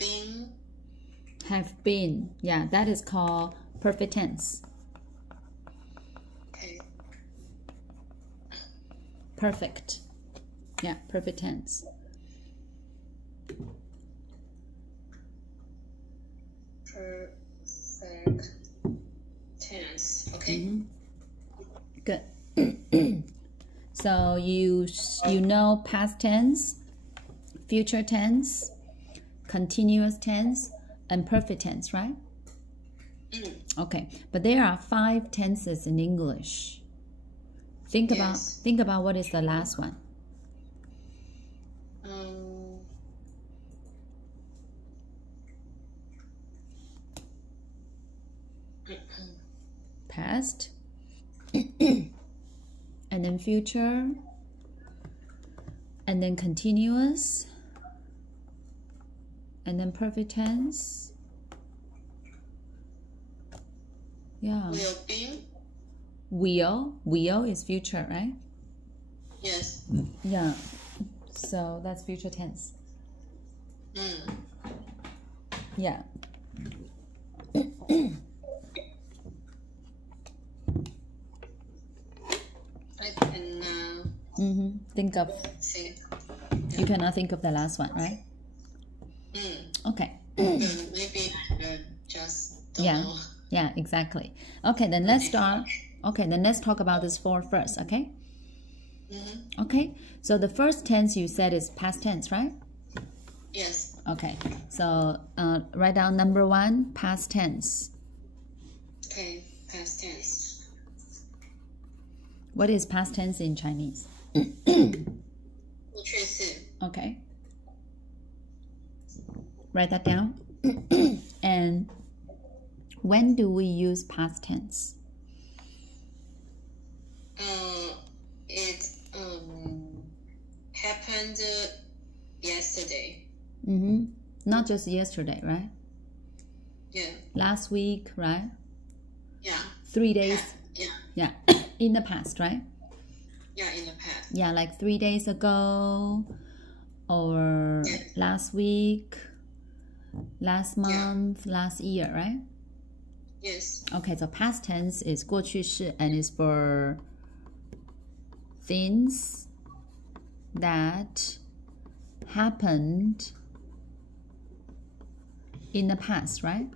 been. Have been. Yeah, that is called perfect tense. Okay. Perfect. Yeah, perfect tense. Perfect tense. Okay. Good. So you know past tense, future tense, continuous tense, and perfect tense, right? Okay, but there are 5 tenses in English. Think about what is the last one. Past, and then future, and then continuous, and then perfect tense. Yeah. Will be. Will is future, right? Yes. Yeah. So that's future tense. Yeah. I can think of. see. You cannot think of the last one, right? Okay. Maybe just don't know. Yeah, exactly. Okay, then let's start. Okay, then let's talk about this 4 first, okay? Okay, so the first tense you said is past tense, right? Yes. Okay, so write down number 1, past tense. Okay, past tense. What is past tense in Chinese? 过去式. Okay. Write that down. And when do we use past tense? It happened yesterday. Not just yesterday, right? Yeah. Last week, right? Yeah. 3 days. Yeah. In the past, right? Yeah, in the past. Yeah, like 3 days ago, or last week, last month, last year, right? Yes. Okay, so past tense is 过去式 and is for things that happened in the past, right?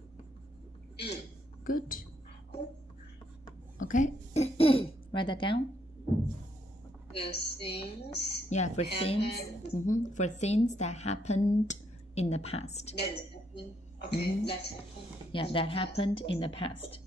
Good. Okay. Write that down. The things. Yeah, for things. For things that happened in the past. That happened. Okay, that happened. Yeah, that happened in the past.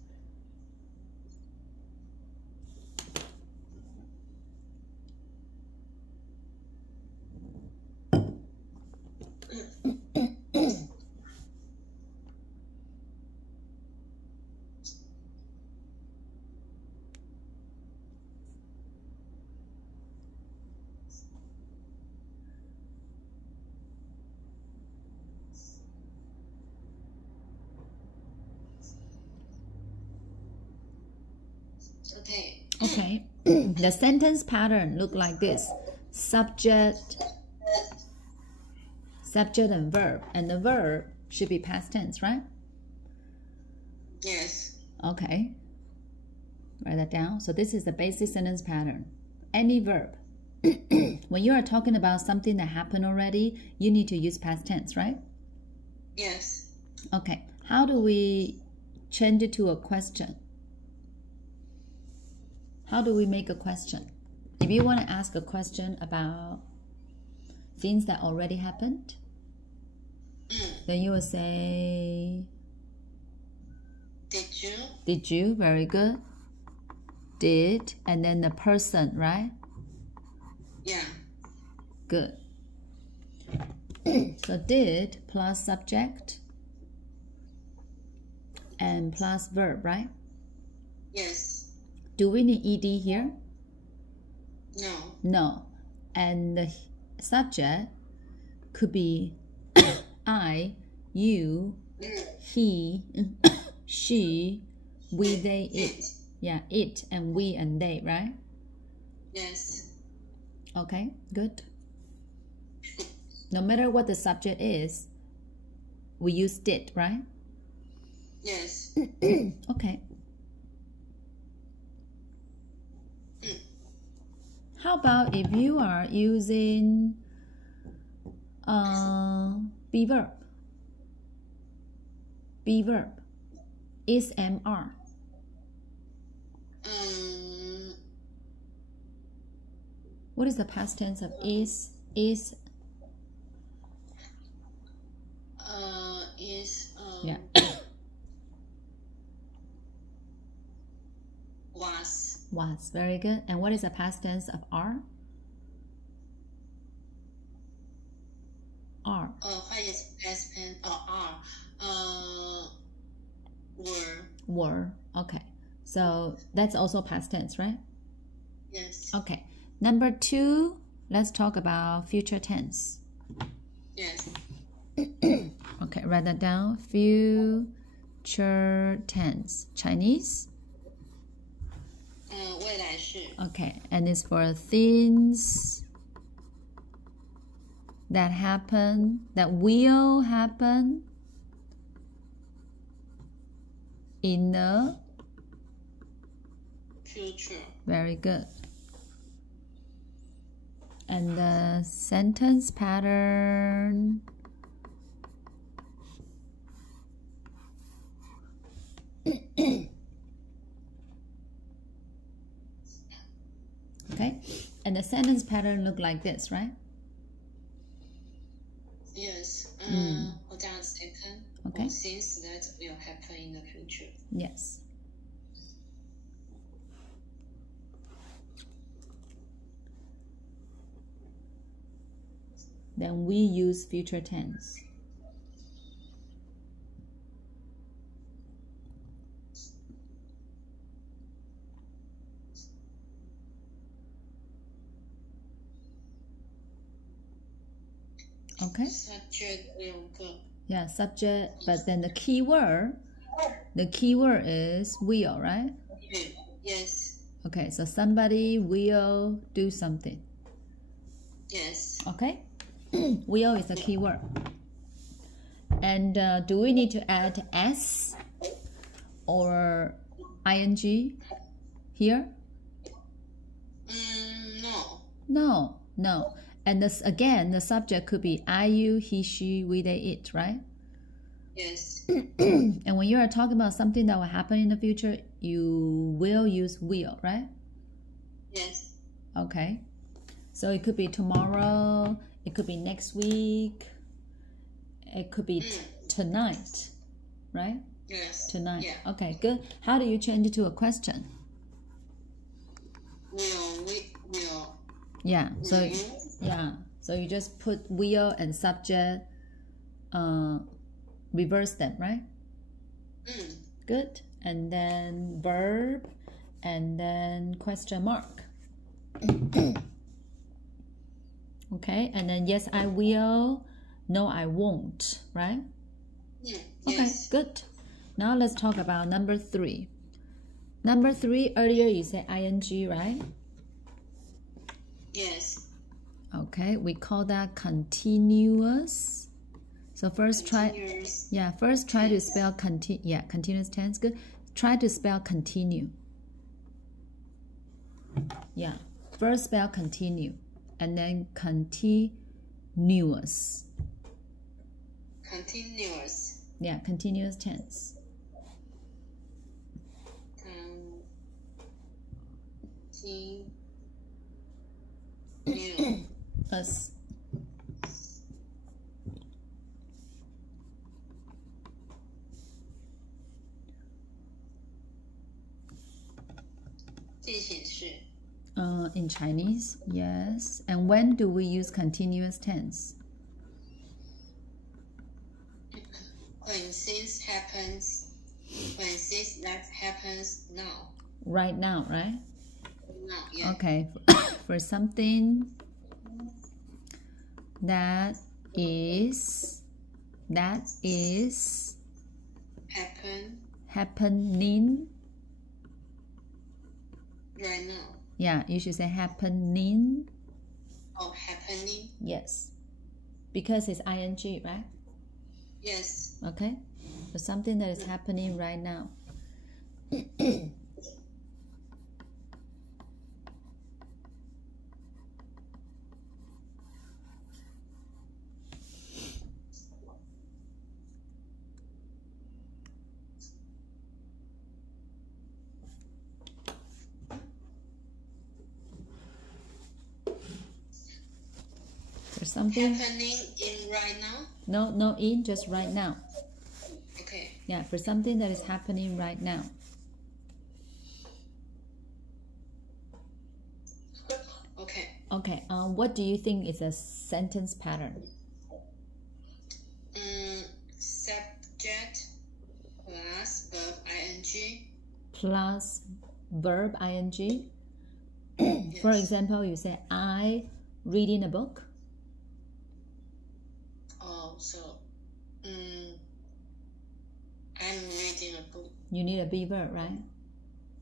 Okay. The sentence pattern look like this. Subject and verb. And the verb should be past tense, right? Yes. Okay. Write that down. So this is the basic sentence pattern. Any verb. When you are talking about something that happened already, you need to use past tense, right? Yes. Okay. How do we change it to a question? How do we make a question? If you want to ask a question about things that already happened, then you will say, Did you? Did you? Very good. Did, and then the person, right? Yeah. Good. So did plus subject and plus verb, right? Yes. Do we need ed here? No. No. And the subject could be I, you, he, she, we, they, it. Yeah, it and we and they, right? Yes. Okay, good. No matter what the subject is, we use did, right? Yes. Okay. How about if you are using be verb? Be verb. Is am are. What is the past tense of is? Is Yeah. Was. Very good. And what is the past tense of are? Are. What is past tense or are? Were. Were. Okay. So that's also past tense, right? Yes. Okay. Number 2, let's talk about future tense. Yes. Okay, write that down. Future tense. Chinese? 未来式. Okay, and it's for things that happen, that will happen in the future. Very good. And the sentence pattern. Okay, and the sentence pattern look like this, right? Yes. Hold on a second. Okay. Things that will happen in the future. Yes. Then we use future tense. Okay. Subject 2个. Yeah, subject, but then the key word is will, right? Yes. Okay, so somebody will do something. Yes. Okay? Will is the key word. And do we need to add s or ing here? No. No. And this, again, the subject could be I, you, he, she, we, they, it, right? Yes. And when you are talking about something that will happen in the future, you will use will, right? Yes. Okay. So it could be tomorrow, it could be next week, it could be tonight, right? Yes. Tonight. Yeah. Okay, good. How do you change it to a question? Will. Yeah. So you just put will and subject, reverse them, right? Good. And then verb, and then question mark. Okay, and then yes, I will. No, I won't, right? Yes. Okay, good. Now let's talk about number 3. Number 3, earlier you said ing, right? Yes. Okay, we call that continuous. So first try to spell continuous tense. Good. Try to spell continue. Yeah. First spell continue and then continuous. Continuous. Yeah, continuous tense. Us. In Chinese, yes. And when do we use continuous tense? When this happens, that happens now. Right now, right? Now, yeah. Okay. For something that is happening right now. Yeah, you should say happening. Oh, happening. Yes, because it's ing, right? Yes. Okay? So something that is happening right now. For something Happening in right now? no in, just right now. Okay. Yeah, for something that is happening right now. Okay. Okay, what do you think is a sentence pattern? Subject plus verb ing. Plus verb ing. Yes. For example, you say, I reading a book. Oh, so I'm reading a book. You need a be verb, right?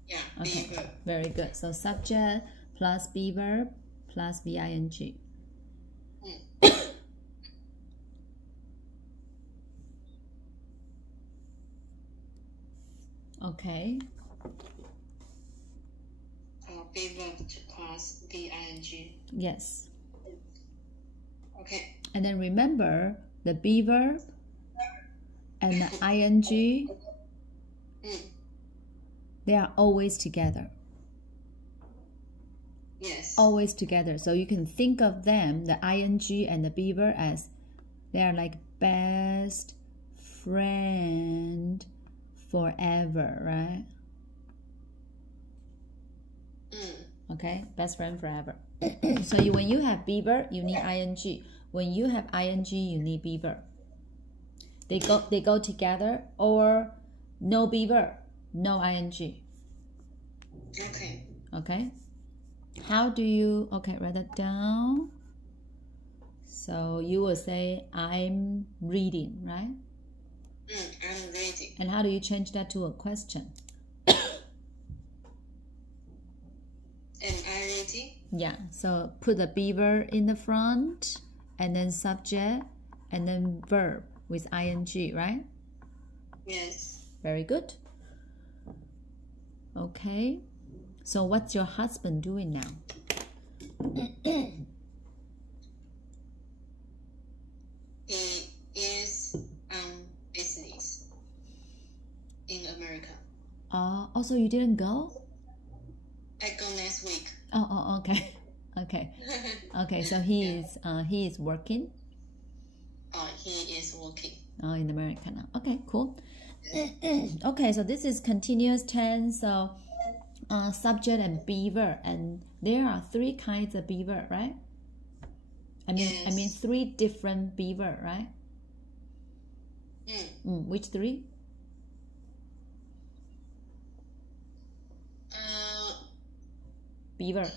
Yeah, Okay, be verb. very good. So subject plus be verb plus bing. Okay. Be verb plus bing. Yes. Okay. And then remember the be verb and the ing, they are always together. Yes. Always together. So you can think of them, the ing and the be verb, as they are like best friend forever, right? Okay, best friend forever. So when you have be verb, you need ing. When you have ing, you need be verb. They go together, or no be verb, no ing. Okay. Okay. How do you, okay, write that down. So you will say, I'm reading, right? I'm reading. And how do you change that to a question? Am I reading? Yeah, so put the be verb in the front, and then subject, and then verb with ing, right? Yes. Very good. Okay. So what's your husband doing now? He is on business in America. Also you didn't go? I go next week. Oh, okay. Okay. Okay, so he is working? He is working. In America now. Okay, cool. Okay, so this is continuous tense. So subject and be verb, and there are 3 kinds of be verb, right? I mean 3 different be verb, right? Which 3? Be verb.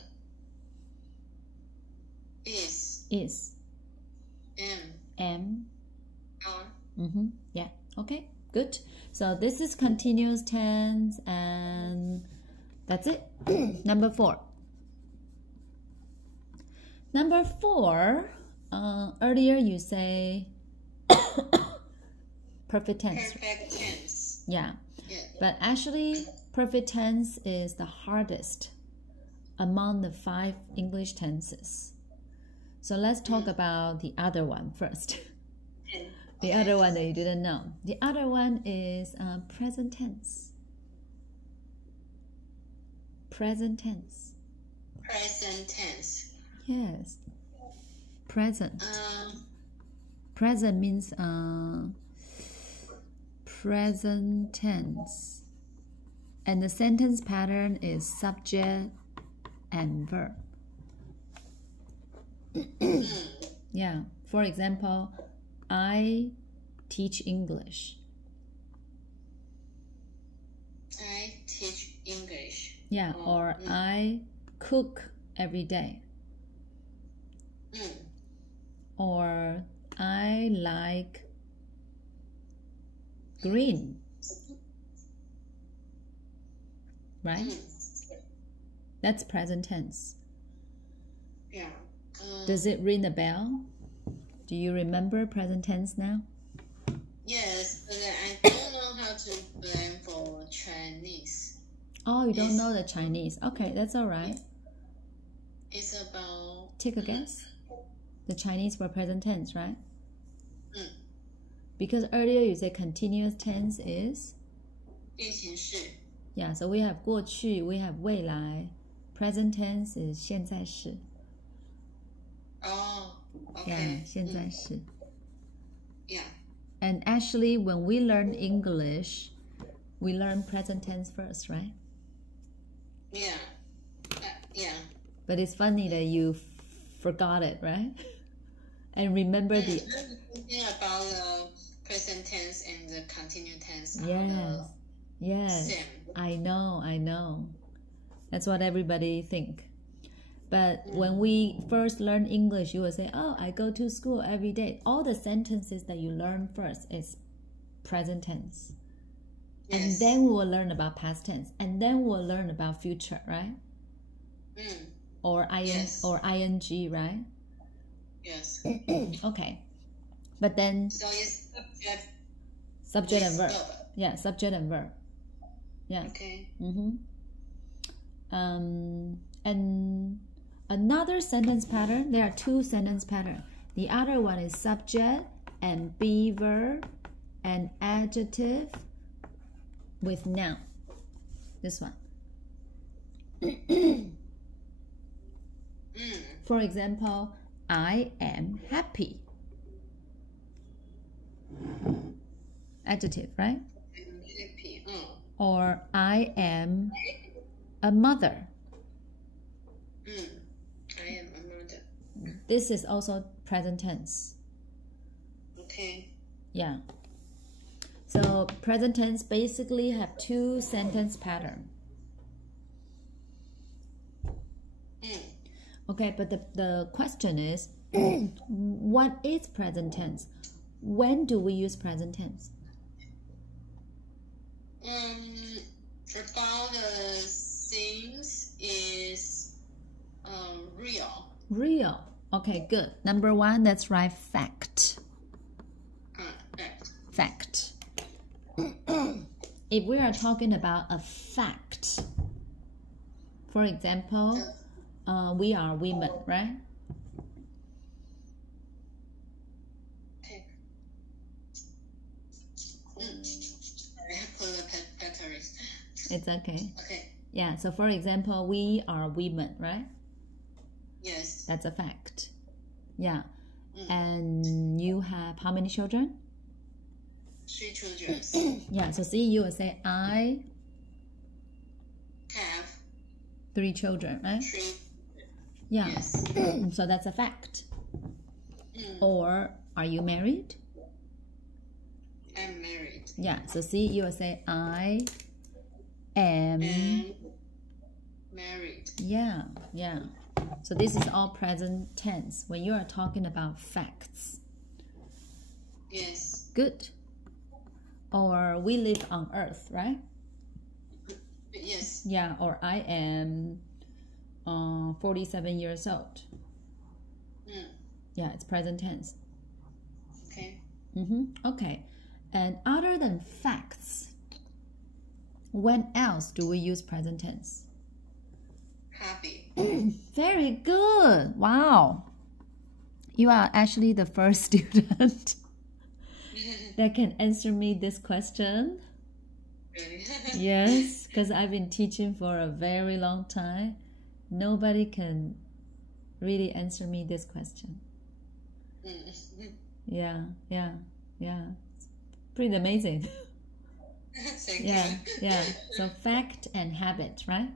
Is. Am. Are. Yeah. Okay. Good. So this is continuous tense, and that's it. Number 4. Number 4. Earlier you say perfect tense. Perfect tense. Yeah. Yeah. But actually, perfect tense is the hardest among the 5 English tenses. So let's talk about the other one first. The other one that you didn't know. The other one is present tense. Present tense. Present tense. Yes. Present. Um, Present means present tense. And the sentence pattern is subject and verb. Yeah. For example, I teach English. I teach English. Yeah, or I cook every day. Or I like green. Right? That's present tense. Yeah. Does it ring a bell? Do you remember present tense now? Yes, but I don't know how to blame for Chinese. Oh, you don't know the Chinese. Okay, that's all right. It's about... Take a guess. The Chinese for present tense, right? 嗯 Because earlier you said continuous tense is? 变形式 Yeah, so we have 过去, we have 未来. Present tense is 现在式. Oh, okay. Yeah, 现在式. Yeah. And actually, when we learn English, we learn present tense first, right? Yeah. Yeah. But it's funny that you forgot it, right? And remember the... Thinking about the present tense and the continuous tense. Yes. Yes. Same. I know. That's what everybody think. But when we first learn English, you will say, oh, I go to school every day. All the sentences that you learn first is present tense. Yes. And then we will learn about past tense. And then we'll learn about future, right? Or ing, right? Yes. Okay. But then So it's subject and verb. verb. Yeah, subject and verb. Yeah. Okay. And another sentence pattern, there are two sentence patterns. The other one is subject and be verb and adjective with noun. This one. For example, I am happy. Adjective, right? I'm happy. Or I am a mother. I am a mother. This is also present tense. Okay. Yeah. So present tense basically have two sentence pattern. Okay, but the question is, what is present tense? When do we use present tense? About the things is real. Real. Okay, good. Number one, that's right. Fact. Fact. If we are talking about a fact, for example, we are women, right? Okay. I have put the batteries. It's okay. Okay. Yeah, so for example, we are women, right? Yes. That's a fact. Yeah. And you have how many children? 3 children. Yeah, so see, you will say, I Have 3 children, right? 3. Yeah. Yes. So that's a fact. Or, are you married? I'm married. Yeah, so see, you will say, I am... And married. Yeah. So this is all present tense when you are talking about facts. Yes. Good. Or we live on earth, right? Yes. Yeah, or I am 47 years old. Yeah, it's present tense. Okay. Okay. And other than facts, when else do we use present tense? Happy. Very good. Wow. You are actually the first student that can answer me this question. Really? Yes, because I've been teaching for a very long time. Nobody can really answer me this question. Yeah. It's pretty amazing. Thank Yeah. you. So fact and habit, right?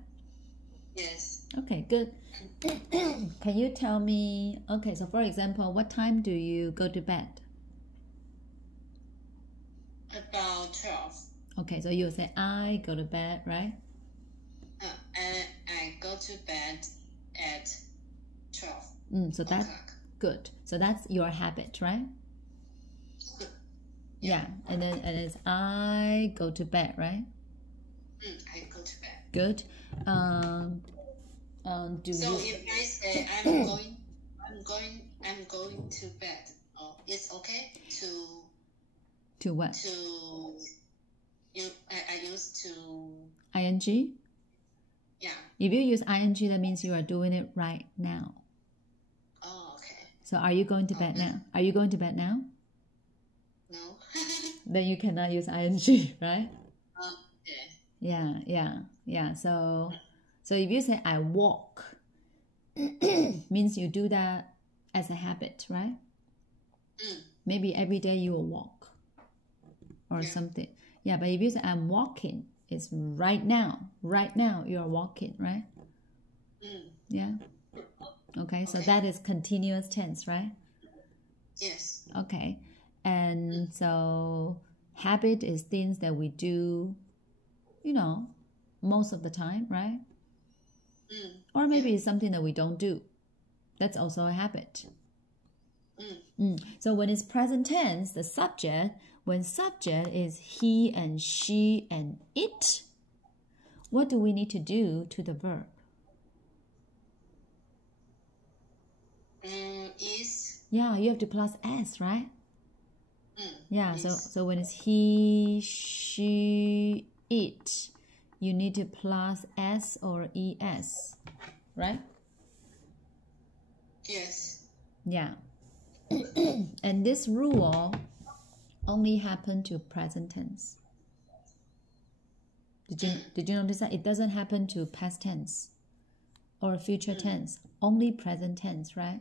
Yes. Okay, good. Can you tell me, okay, so for example, what time do you go to bed? About 12. Okay, so you say, I go to bed, right? And I go to bed at 12. So that's o'clock. good. So that's your habit, right? Yeah. And it's I go to bed, right? I go to bed. Good. So if I say I'm going to bed, it's okay to To what? I used to. ING? Yeah. If you use ING, that means you are doing it right now. Oh, okay. So are you going to bed now? Are you going to bed now? No. Then you cannot use ING, right? Yeah. Yeah. So if you say I walk, means you do that as a habit, right? Maybe every day you will walk or something. Yeah, but if you say I'm walking, it's right now. Right now you are walking, right? Yeah. Okay, so that is continuous tense, right? Yes. Okay. And so habit is things that we do, most of the time, right? Or maybe it's something that we don't do. That's also a habit. So when it's present tense, the subject, when subject is he and she and it, what do we need to do to the verb? Is. Yeah, you have to plus s, right? Yeah, is. so when it's he, she, it, you need to plus s or es, right? Yes. Yeah. And this rule only happen to present tense. Did you notice that it doesn't happen to past tense or future tense? Only present tense, right?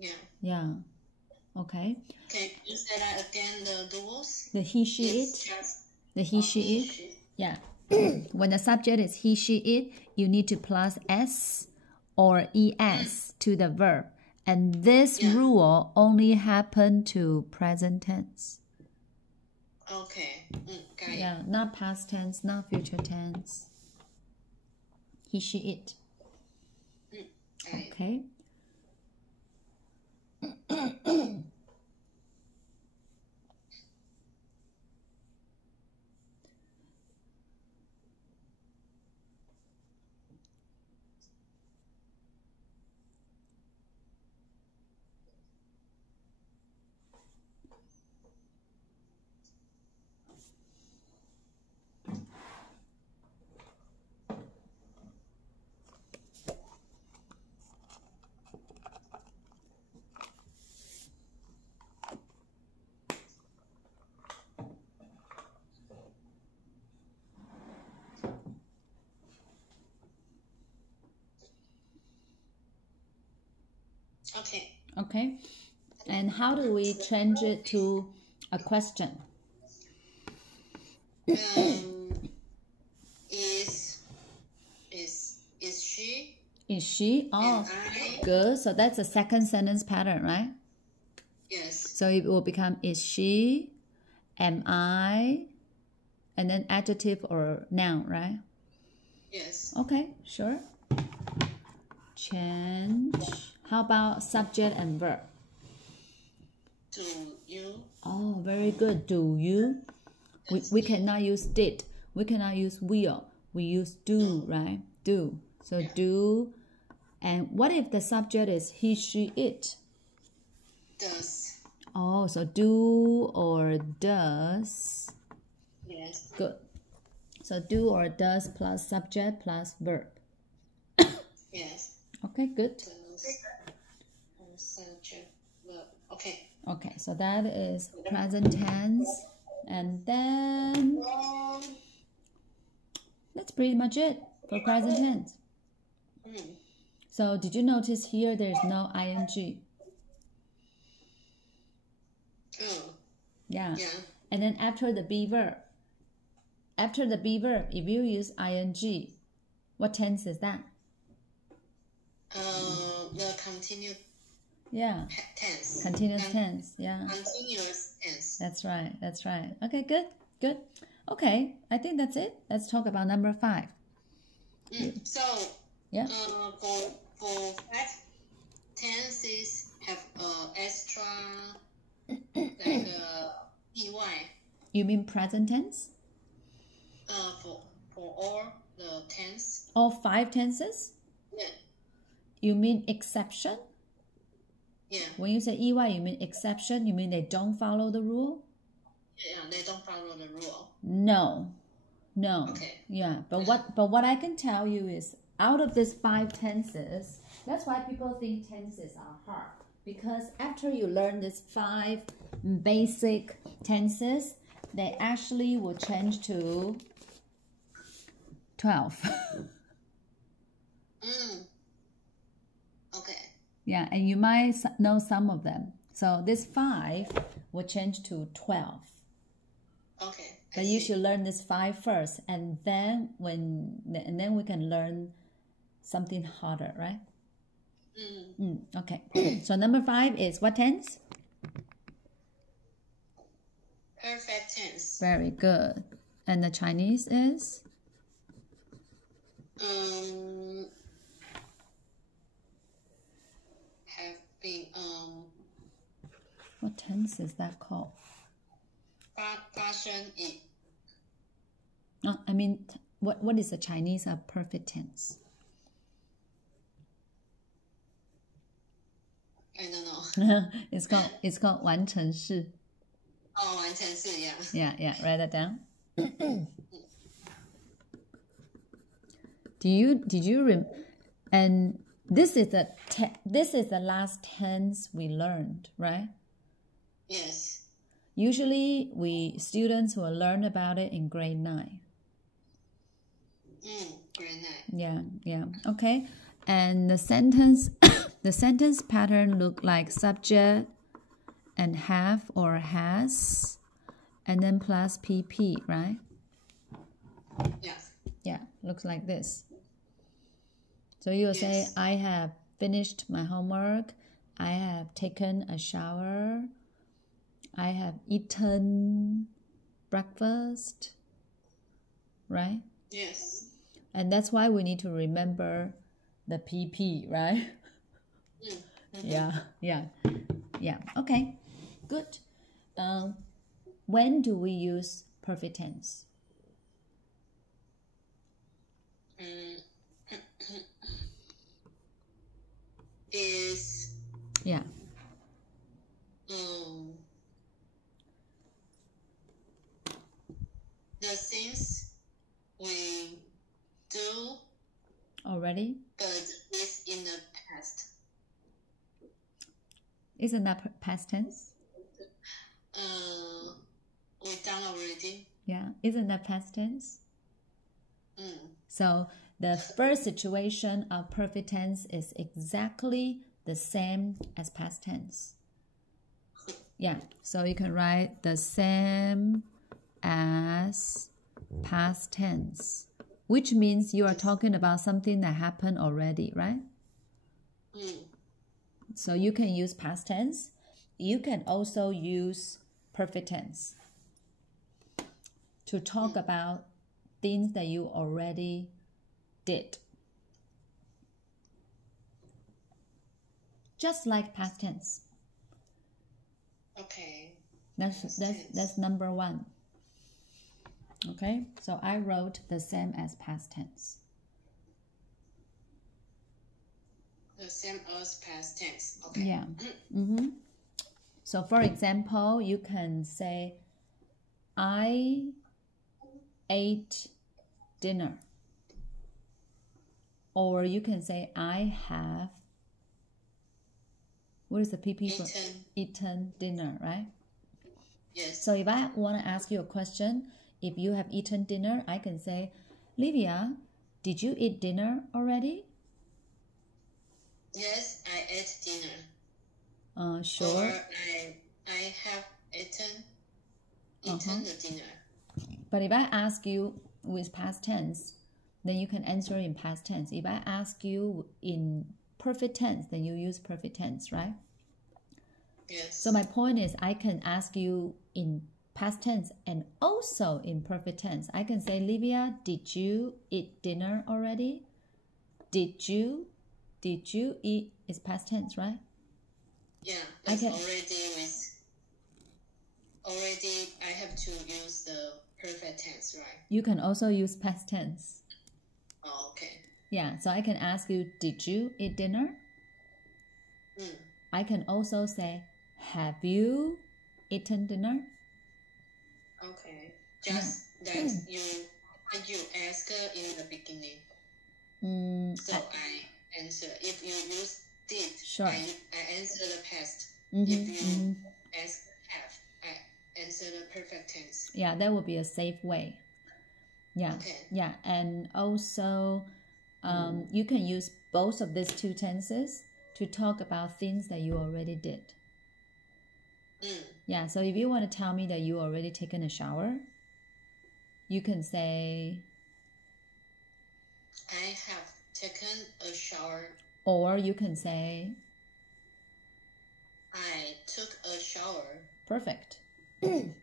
Yeah. Yeah. Okay. Okay, you say that again. The rules. The he, she, it. The he, she, it. Yeah. When the subject is he, she, it, you need to plus s or es to the verb. And this rule only happen to present tense. Okay. Got it. Yeah, not past tense, not future tense. He, she, it. Okay. Okay. And how do we change it to a question? Is she? Is she? Oh, good. So that's a second sentence pattern, right? Yes. So it will become is she, am I, and then adjective or noun, right? Yes. Okay, sure. Change. How about subject and verb? Do you? Oh, very good. Do you? We cannot use did. We cannot use will. We use do, right? Do. So do. And what if the subject is he, she, it? Does. Oh, so do or does. Yes. Good. So do or does plus subject plus verb. Yes. Okay, good. Subject, verb. Okay. Okay, so that is present tense. And then that's pretty much it for present tense. So did you notice here there's no ing? Yeah. And then after the be verb, if you use ing, what tense is that? The continued tense. Continuous tense, yeah. Continuous tense. That's right. Okay, good. Okay, I think that's it. Let's talk about number 5. So, for past tenses have extra like EY. You mean present tense? For all the tense. All 5 tenses? Yeah. You mean exception? Yeah. When you say EY, you mean exception? You mean they don't follow the rule? Yeah, they don't follow the rule. No. Okay. Yeah, but what I can tell you is out of these 5 tenses, that's why people think tenses are hard. Because after you learn these 5 basic tenses, they actually will change to 12. Okay. Yeah, and you might know some of them. So this 5 will change to 12. Okay. But you should learn this 5 first, and then we can learn something harder, right? Okay. So number 5 is what tense? Perfect tense. Very good. And the Chinese is? Have been What tense is that called? fashion it. Oh, I mean, what is the Chinese of perfect tense? I don't know. It's called 完成式. Oh, 完成式, yeah. Yeah, write that down. Did you and this is the last tense we learned, right? Yes. Usually students will learn about it in grade 9. Grade 9. Yeah. Okay. And the sentence the sentence pattern look like subject and have or has and then plus PP, right? Yeah. Yeah, looks like this. So you will say, I have finished my homework. I have taken a shower. I have eaten breakfast. Right? Yes. And that's why we need to remember the PP, right? Yeah. Okay, good. When do we use perfect tense? Is Yeah. The things we do Already? but it's in the past. Isn't that past tense? We done already. Yeah. Isn't that past tense? So the first situation of perfect tense is exactly the same as past tense. Yeah. So you can write the same as past tense, which means you are talking about something that happened already, right? So you can use past tense. You can also use perfect tense to talk about things that you already did. Just like past tense. Okay. That's number 1. Okay, so I wrote the same as past tense. The same as past tense. Okay. Yeah. So for example, you can say, I ate dinner. Or you can say, I have, what is the PP for? Eaten dinner, right? Yes. So if I want to ask you a question, if you have eaten dinner, I can say, Livia, did you eat dinner already? Yes, I ate dinner. Sure. Or I have eaten the dinner. But if I ask you with past tense, then you can answer in past tense. If I ask you in perfect tense, then you use perfect tense, right? Yes. So my point is, I can ask you in past tense and also in perfect tense. I can say, Livia, did you eat dinner already? Did you eat is past tense, right? Yeah, that's already I have to use the perfect tense, right? You can also use past tense. Oh, okay. Yeah, so I can ask you, did you eat dinner? I can also say, have you eaten dinner? Okay. Just that you ask in the beginning. So I answer. If you use did, Sure. I answer the past. If you ask have, I answer the perfect tense. Yeah, that would be a safe way. Yeah. Okay. Yeah, and also you can use both of these two tenses to talk about things that you already did. Yeah, so if you want to tell me that you already taken a shower, you can say I have taken a shower. Or you can say I took a shower. Perfect.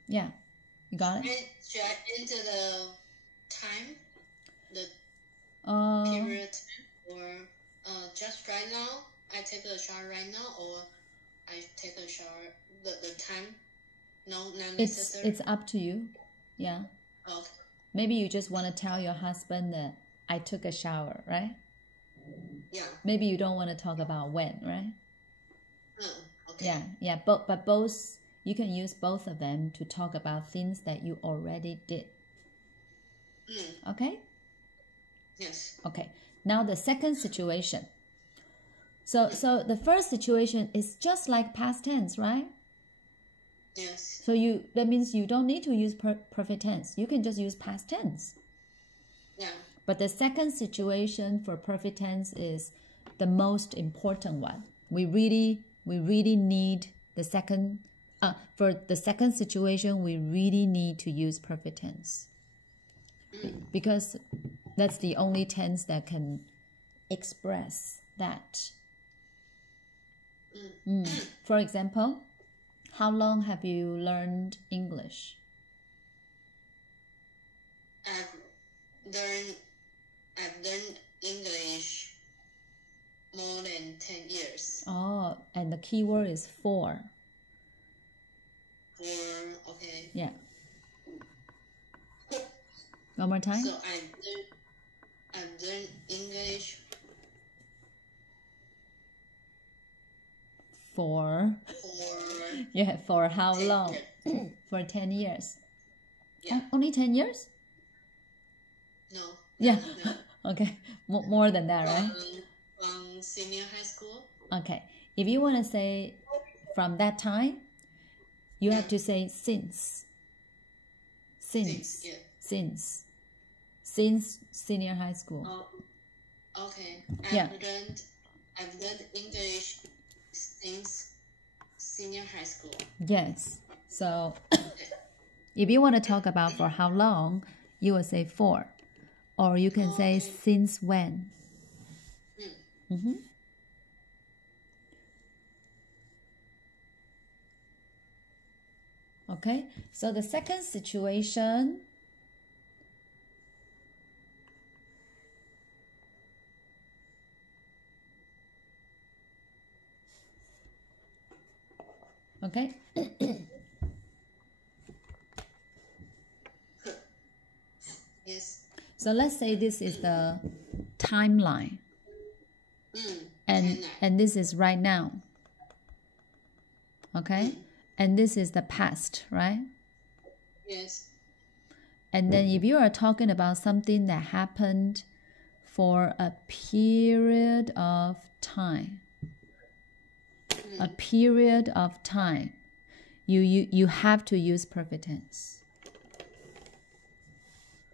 Yeah, you got it? Should I enter the time? The period? Or just right now? I take a shower right now? Or I take a shower the time? No, not necessary. It's up to you. Yeah. Okay. Maybe you just want to tell your husband that I took a shower, right? Yeah. Maybe you don't want to talk about when, right? Okay. Yeah. But both, you can use both of them to talk about things that you already did. Okay? Yes. Okay. Now the second situation. So the first situation is just like past tense, right? Yes. So that means you don't need to use perfect tense. You can just use past tense. Yeah. But the second situation for perfect tense is the most important one. We really need the second. For the second situation, we really need to use perfect tense because that's the only tense that can express that. For example, how long have you learned English? I've learned English more than 10 years. Oh, and the key word is for. Okay. Yeah. One more time. So I've learned English for how long? For 10 years. Yeah. Only 10 years? No. Yeah. No. Okay. More than that, right? From senior high school. Okay. If you want to say from that time, you have to say since. Yeah. Since senior high school. Okay. Yeah. I've learned English since senior high school. Yes. So if you want to talk about for how long, you will say for. Or you can say since when. Okay, so the second situation, okay. Yes. So let's say this is the timeline. And this is right now. Okay? And this is the past, right? Yes. And then if you are talking about something that happened for a period of time, you have to use perfect tense.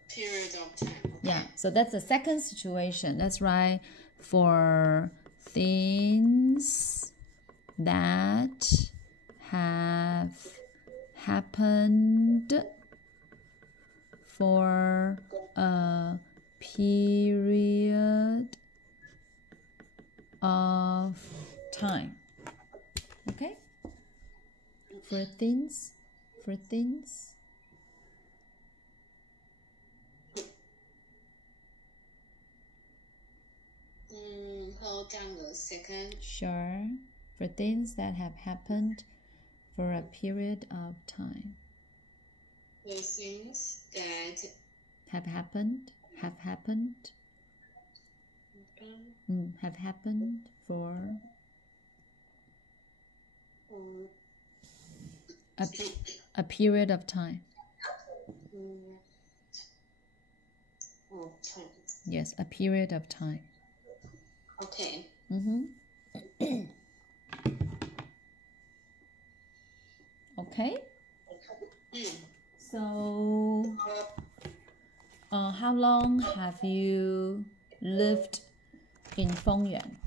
Period of time. Okay. Yeah, so that's the second situation. That's right. For things that have happened for a period of time. Okay? For things. Hold on a second. Sure. For things that have happened for a period of time. The things that have happened for a period of time. time. Yes, a period of time. Okay. Okay. Mm. So, how long have you lived in Fengyuan?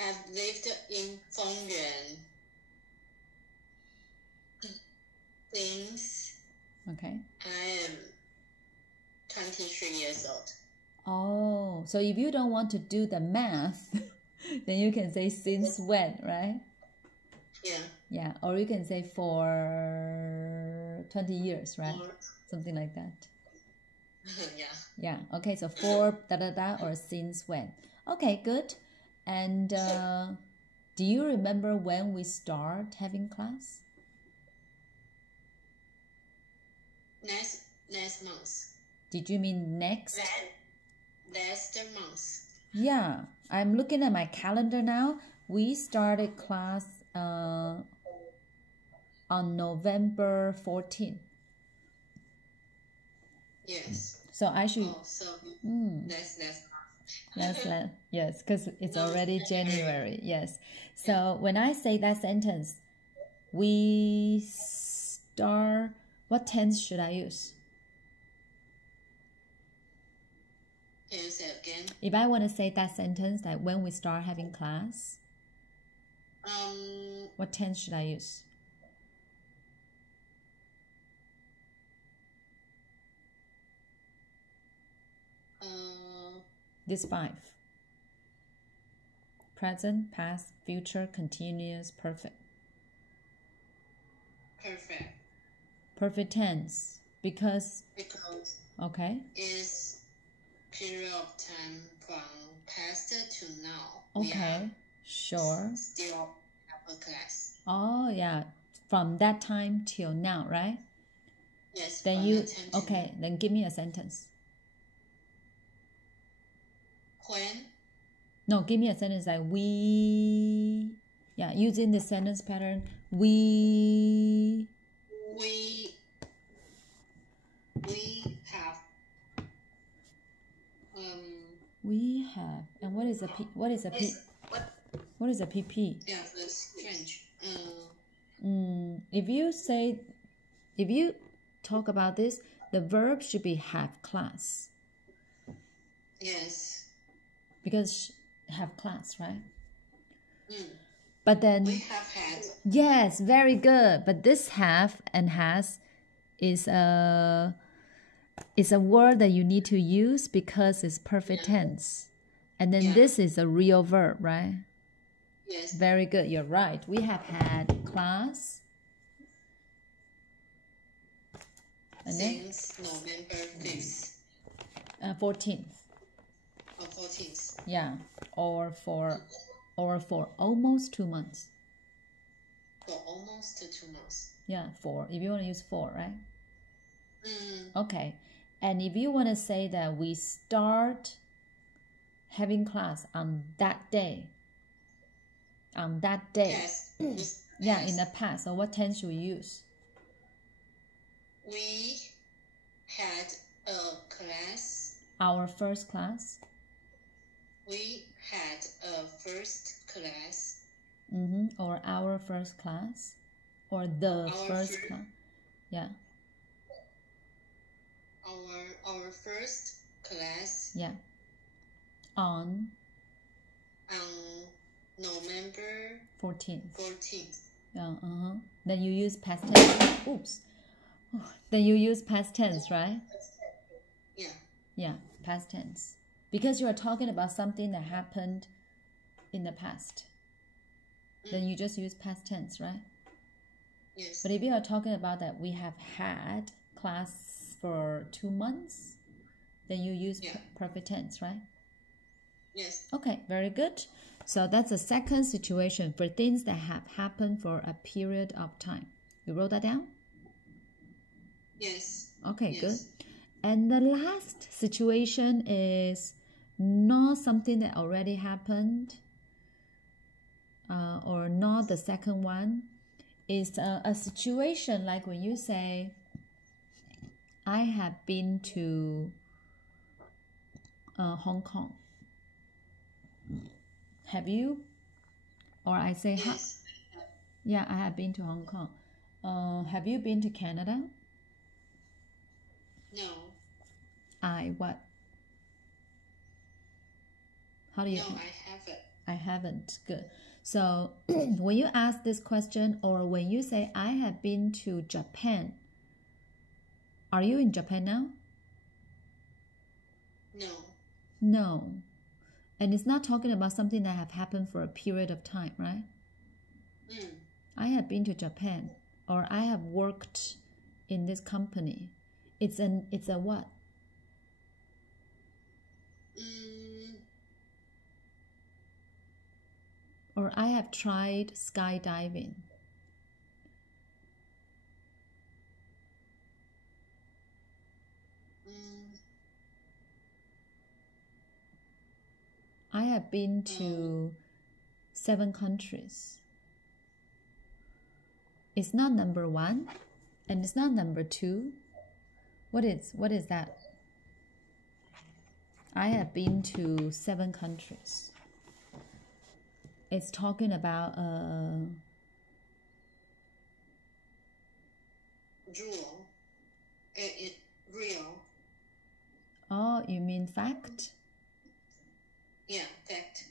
I've lived in Fengyuan since Okay. I am 23 years old. Oh, so if you don't want to do the math, then you can say since when, right? Yeah. Yeah, or you can say for 20 years, right? Something like that. Yeah. Yeah, okay, so for da-da-da or since when. Okay, good. And do you remember when we start having class? Next month. Did you mean next? Last month. Yeah, I'm looking at my calendar now. We started class on November 14th. Yes. So I should... Oh, so that's yes, because it's already January. Yes. So when I say that sentence, we start... What tense should I use? Can you say again? If I want to say that sentence, like when we start having class, what tense should I use? These 5. Present, past, future, continuous, perfect. Perfect tense. Because okay. Is period of time from past to now. Okay, sure. Still have a class. Oh, yeah. From that time till now, right? Yes. Then you... Okay, then give me a sentence. When? No, give me a sentence like we... Yeah, using the sentence pattern. We have... We have... And what is a P... What is a P... What is a PP? Yeah, that's French. If you talk about this, the verb should be have class. Yes. Because have class, right? But then... We have had. Yes, very good. But this have and has is a word that you need to use because it's perfect tense. And then this is a real verb, right? Yes. Very good. You're right. We have had class. And since November 5th. 14th. Or 14th. Yeah. Or for almost 2 months. For almost 2 months. Yeah, 4. If you want to use 4, right? Okay. And if you want to say that we start having class on that day. Yes. Yeah, in the past. So what tense should we use? We had a class. Our first class. We had a first class. Or our first class. Or the first class. Yeah. Our first class. Yeah. On November 14th. Yeah. Then you use past tense. Oops. Then you use past tense, right? Yeah. Yeah, past tense. Because you are talking about something that happened in the past. Then you just use past tense, right? Yes. But if you are talking about that we have had class for 2 months, then you use perfect tense, right? Yes. Okay, very good. So that's the second situation for things that have happened for a period of time. You wrote that down? Yes. Okay, yes. Good. And the last situation is not something that already happened or not the second one. is a situation like when you say, I have been to Hong Kong. Have you? Or I say, Yes. Yeah, I have been to Hong Kong. Have you been to Canada? No. What? How do you? No, I haven't. I haven't. Good. So when you ask this question, or when you say, I have been to Japan, are you in Japan now? No. No. And it's not talking about something that have happened for a period of time, right? I have been to Japan, or I have worked in this company. It's a what? Or I have tried skydiving. I have been to 7 countries. It's not number 1, and it's not number 2. What is that? I have been to 7 countries. It's talking about real. Oh, you mean fact? Yeah, fact.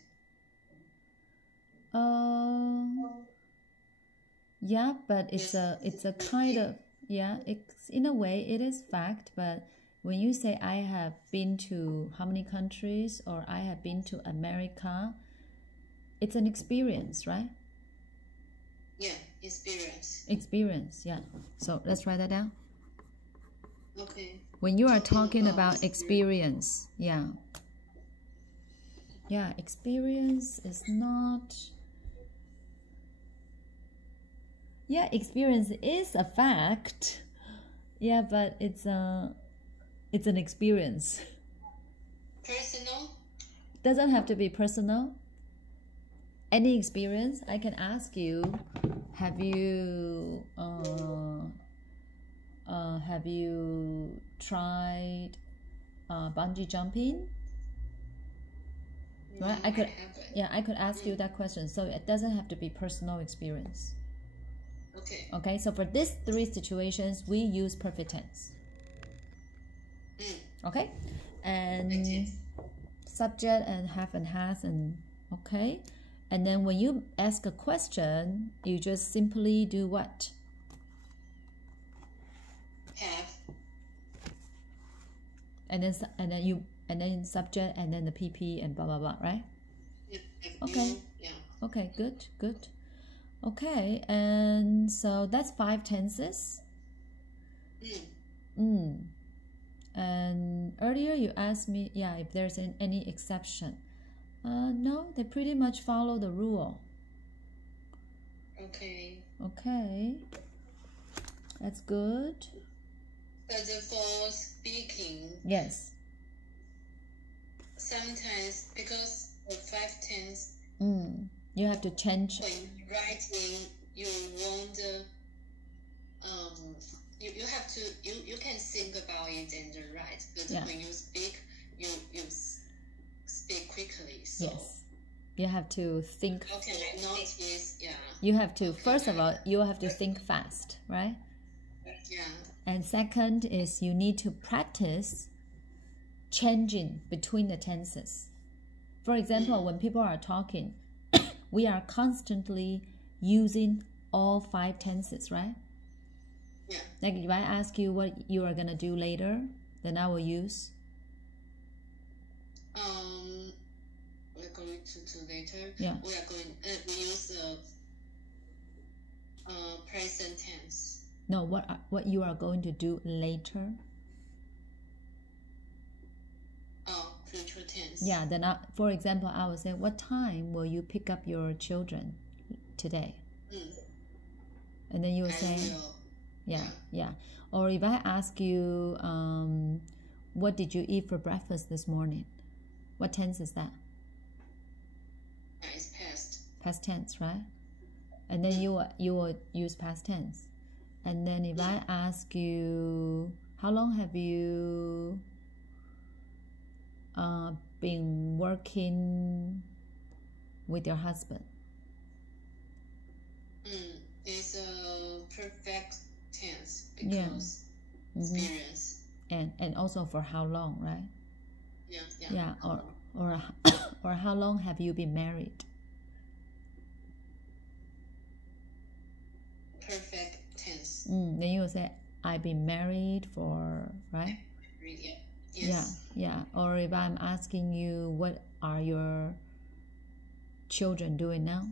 Yeah, but it's a kind of, yeah, it's in a way it is fact, but when you say I have been to how many countries, or I have been to America, it's an experience, right? Yeah, experience. Experience, yeah. So let's write that down. Okay. When you are talking about experience, yeah. Yeah, experience is not... Yeah, experience is a fact. Yeah, but it's an experience. Personal? Doesn't have to be personal. Any experience, I can ask you, have you tried bungee jumping? No, right? I could ask you that question. So it doesn't have to be personal experience. Okay. Okay, so for these 3 situations, we use perfect tense. Okay? And subject and have and has, and okay. And then when you ask a question, you just simply do what? Have. And then subject, and then the PP and blah blah blah, right? Yeah. Okay. Yeah. Okay, good. Okay, and so that's 5 tenses. And earlier you asked me, if there's any exception. No, they pretty much follow the rule. Okay. That's good. But for speaking, yes. Sometimes because of 5 tense, you have to change. When writing, you won't. You have to. You can think about it and write. But when you speak, you speak quickly. So. Yes. You have to think. Okay, I notice. Yeah. You have to first of all, you have to think fast, right? Yeah. And second is you need to practice changing between the tenses. For example, when people are talking, we are constantly using all 5 tenses, right? Yeah. Like if I ask you what you are gonna do later, then I will use. We're going to later. Yeah. We are going. We use present tense. No, what you are going to do later. Future tense. Yeah, then for example, I will say, what time will you pick up your children today? And then you will say, yeah. Or if I ask you, what did you eat for breakfast this morning? What tense is that? It's past. Past tense, right? and then you will use past tense. And then if I ask you, how long have you been working with your husband? It's a perfect tense because experience. And also for how long, right? Yeah. Or how long have you been married? Perfect tense. Then you will say, I've been married for, right? Yeah. Yes. Yeah. Or if I'm asking you, what are your children doing now?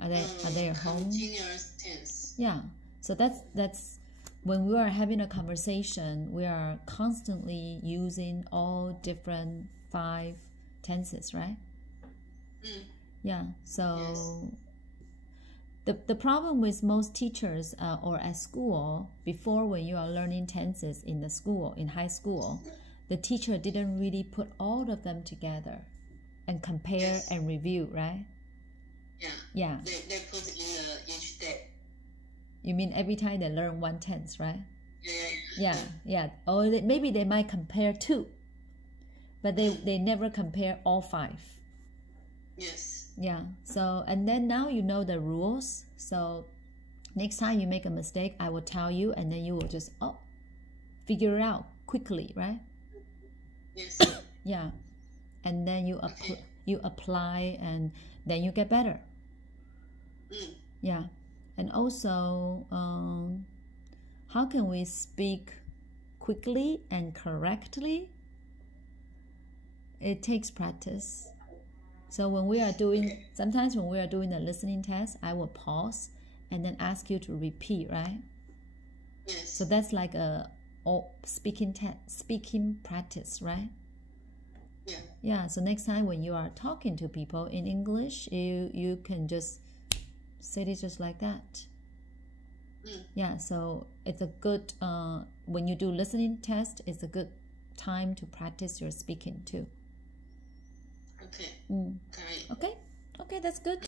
Are they at home? Continuous tense. Yeah. So that's when we are having a conversation, we are constantly using all different 5 tenses, right? Yeah. So the problem with most teachers or at school, before when you are learning tenses in the school, in high school, the teacher didn't really put all of them together and compare and review, right? Yeah. They put in each day. You mean every time they learn 1 tense, right? Yeah. Or maybe they might compare 2, but they never compare all 5. Yes. Yeah. So, and then now you know the rules. So next time you make a mistake, I will tell you, and then you will just figure it out quickly, right? Yes. Yeah. And then you apply, and then you get better. Yeah. And also, how can we speak quickly and correctly? It takes practice. So sometimes when we are doing the listening test, I will pause and then ask you to repeat, right? Yes. So that's like a speaking practice, right? Yeah. So next time when you are talking to people in English, you can just say it just like that. Yeah. So it's a good when you do listening test, it's a good time to practice your speaking too. Okay. Okay, that's good.